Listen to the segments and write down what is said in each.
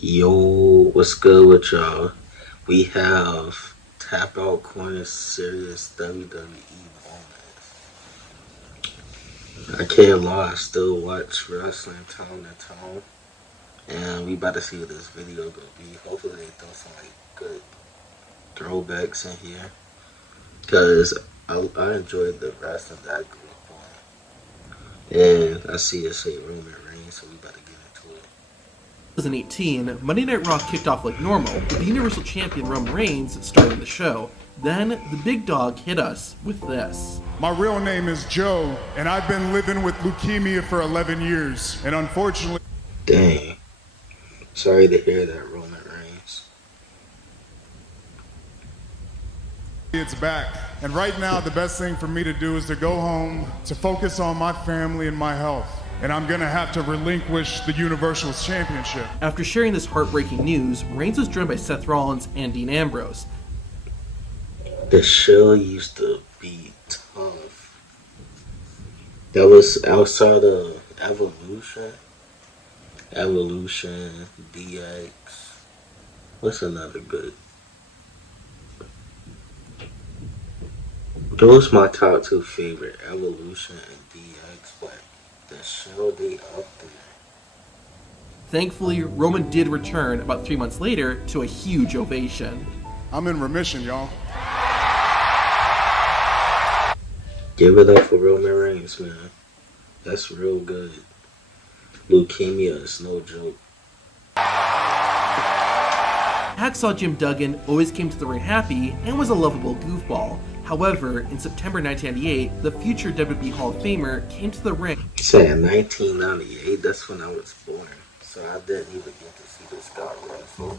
Yo, what's good with y'all? We have Tap Out Corner Serious WWE Moments. I can't lie, I still watch wrestling town to town, and we about to see what this video gonna be. Hopefully they throw some good throwbacks in here, cause I enjoyed the wrestling that I grew up on, and I see it say Roman Reigns, so we about to get into it. 2018, Monday Night Raw kicked off like normal, with the Universal Champion Roman Reigns starting the show. Then, the big dog hit us with this. My real name is Joe, and I've been living with leukemia for 11 years, and unfortunately... Dang. Sorry to hear that, Roman Reigns. It's back. And right now, the best thing for me to do is to go home, to focus on my family and my health. And I'm gonna have to relinquish the Universal Championship. After sharing this heartbreaking news, Reigns was joined by Seth Rollins and Dean Ambrose. The show used to be tough. That was outside of Evolution, DX. What's another good? Those my top two favorite, Evolution and DX, but the show they up there. Thankfully, Roman did return about 3 months later to a huge ovation. I'm in remission, y'all. Give it up for Roman Reigns, man. That's real good. Leukemia is no joke. Hacksaw Jim Duggan always came to the ring happy and was a lovable goofball. However, in September 1998, the future WWE Hall of Famer came to the ring. Saying 1998, that's when I was born. So I didn't even get to see this guy wrestle.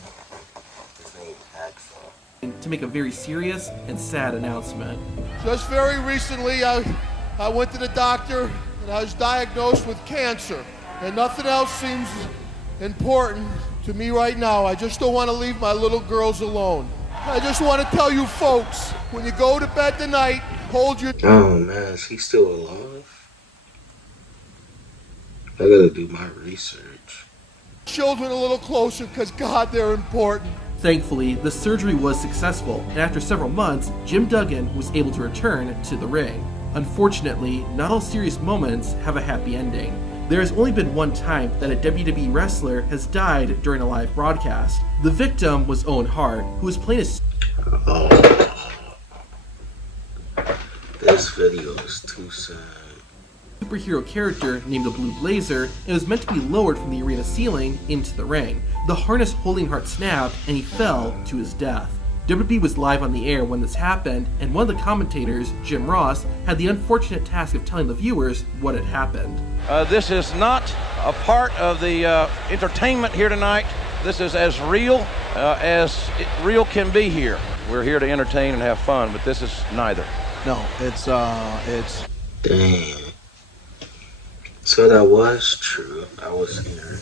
His name is Hacksaw. To make a very serious and sad announcement. Just very recently, I went to the doctor and I was diagnosed with cancer. And nothing else seems important to me right now. I just don't want to leave my little girls alone. I just want to tell you folks, when you go to bed tonight, hold your... Oh man, is he still alive? I gotta do my research. Children a little closer, because God, they're important. Thankfully, the surgery was successful, and after several months, Jim Duggan was able to return to the ring. Unfortunately, not all serious moments have a happy ending. There has only been one time that a WWE wrestler has died during a live broadcast. The victim was Owen Hart, who was playing a... Oh. This video is too sad. Superhero character named the Blue Blazer and was meant to be lowered from the arena ceiling into the ring. The harness holding Hart snapped and he fell to his death. WWE was live on the air when this happened, and one of the commentators, Jim Ross, had the unfortunate task of telling the viewers what had happened. This is not a part of the entertainment here tonight. This is as real real can be here. We're here to entertain and have fun, but this is neither. No, it's Dang. So that was true. I was here.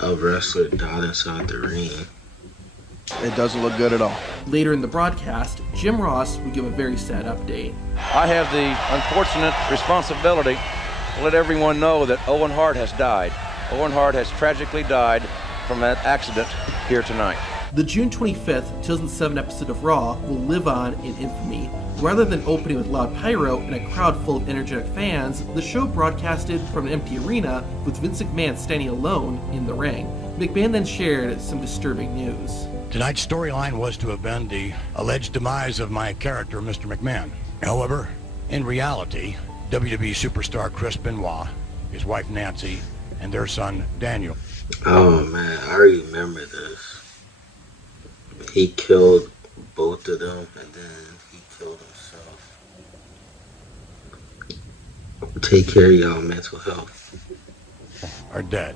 A wrestler died inside the ring. It doesn't look good at all. Later in the broadcast, Jim Ross would give a very sad update. I have the unfortunate responsibility to let everyone know that Owen Hart has died. Owen Hart has tragically died from that accident here tonight. The June 25th, 2007 episode of Raw will live on in infamy. Rather than opening with loud pyro and a crowd full of energetic fans, the show broadcasted from an empty arena with Vince McMahon standing alone in the ring. McMahon then shared some disturbing news. Tonight's storyline was to have been the alleged demise of my character, Mr. McMahon. However, in reality, WWE superstar Chris Benoit, his wife Nancy, and their son Daniel. Oh man, I remember this. He killed both of them and then he killed himself. Take care of y'all mental health. Are dead.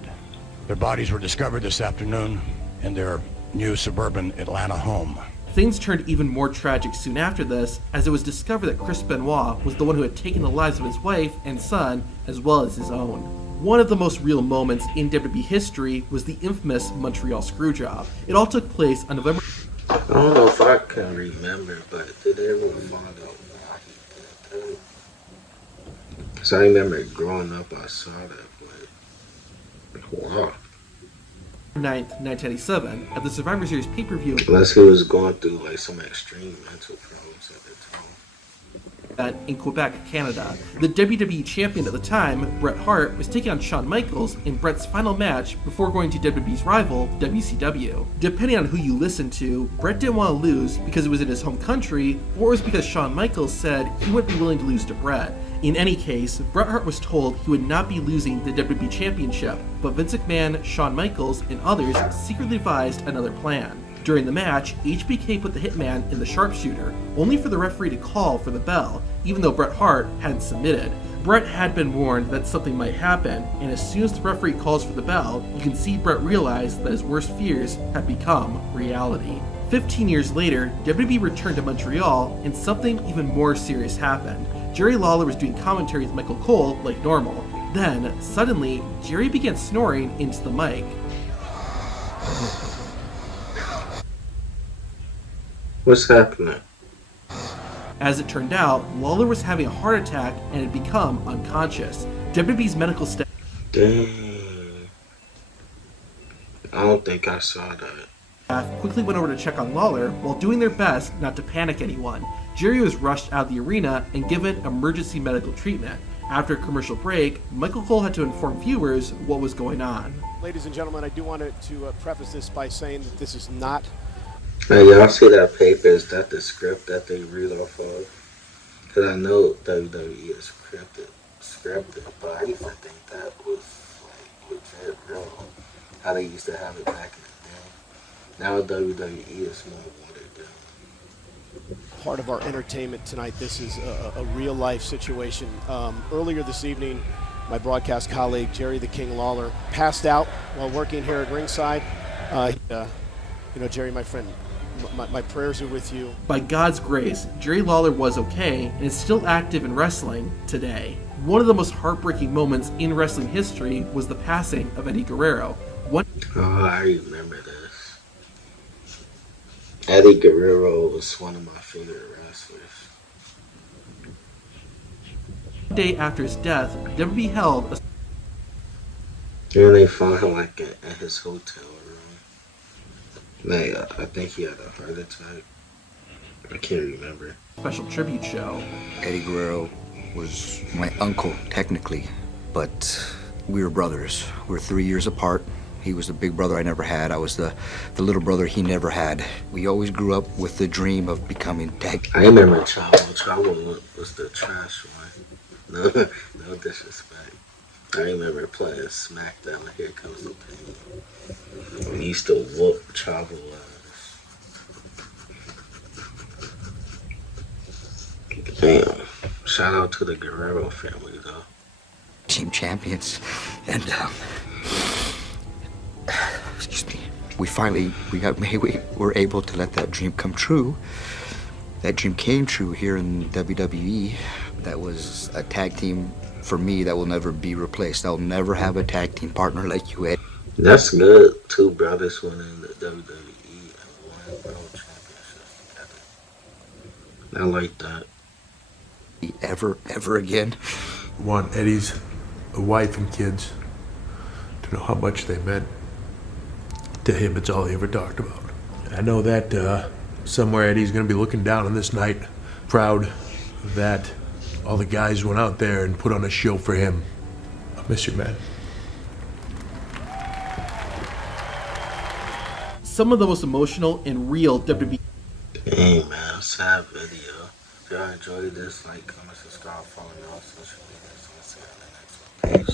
Their bodies were discovered this afternoon in their new suburban Atlanta home. Things turned even more tragic soon after this, as it was discovered that Chris Benoit was the one who had taken the lives of his wife and son, as well as his own. One of the most real moments in WWE history was the infamous Montreal Screwjob. It all took place on November... I don't know if I can remember, but did everyone find out why he did that? Because I remember growing up, I saw that, but wow. 9th, 1997, at the Survivor Series pay-per-view Unless he was going through like some extreme mental problems at the time. in Quebec, Canada. The WWE champion at the time, Bret Hart, was taking on Shawn Michaels in Bret's final match before going to WWE's rival, WCW. Depending on who you listen to, Bret didn't want to lose because it was in his home country, or it was because Shawn Michaels said he wouldn't be willing to lose to Bret. In any case, Bret Hart was told he would not be losing the WWE Championship, but Vince McMahon, Shawn Michaels, and others secretly devised another plan. During the match, HBK put the Hitman in the sharpshooter, only for the referee to call for the bell, even though Bret Hart hadn't submitted. Bret had been warned that something might happen, and as soon as the referee calls for the bell, you can see Bret realize that his worst fears had become reality. 15 years later, WWE returned to Montreal, and something even more serious happened. Jerry Lawler was doing commentary with Michael Cole like normal. Then, suddenly, Jerry began snoring into the mic. What's happening? As it turned out, Lawler was having a heart attack and had become unconscious. WWE's medical staff Dang. I don't think I saw that. quickly went over to check on Lawler while doing their best not to panic anyone. Jerry was rushed out of the arena and given emergency medical treatment. After a commercial break, Michael Cole had to inform viewers what was going on. Ladies and gentlemen, I do want to preface this by saying that this is not... Hey, y'all see that paper? Is that the script that they read off of? Because I know WWE is scripted, but I used to think that was like legit real. How they used to have it back in the day. Now WWE is more watered down. part of our entertainment tonight. This is a real-life situation. Earlier this evening, my broadcast colleague, Jerry the King Lawler, passed out while working here at ringside. Jerry, my friend, my prayers are with you. By God's grace, Jerry Lawler was okay and is still active in wrestling today. One of the most heartbreaking moments in wrestling history was the passing of Eddie Guerrero. Oh, I remember this. Eddie Guerrero was one of my favorite wrestlers. One day after his death, WWE held a And they found him like in his hotel room. I think he had a heart attack. I can't remember. special tribute show. Eddie Guerrero was my uncle, technically, but we were brothers. We were 3 years apart. He was the big brother I never had. I was the little brother he never had. We always grew up with the dream of becoming tag. I remember Chavo. Chavo was the trash one. No disrespect. I remember playing SmackDown. Here Comes the Pain. We used to whoop Chavo ass. Damn. Shout out to the Guerrero family, though. Team champions, and excuse me. We were able to let that dream come true. That dream came true here in WWE. That was a tag team for me that will never be replaced. I'll never have a tag team partner like you, Ed. That's good. Two brothers winning the WWE and one world championship together. I like that. Ever again. Want Eddie's wife and kids to know how much they meant to him. It's all he ever talked about. I know that somewhere Eddie's going to be looking down on this night, proud that all the guys went out there and put on a show for him. I miss you, man. Some of the most emotional and real WWE. Dang, man, sad video. If y'all enjoyed this, like, comment, subscribe, follow me on social media. So I'll see you on the next one. Peace.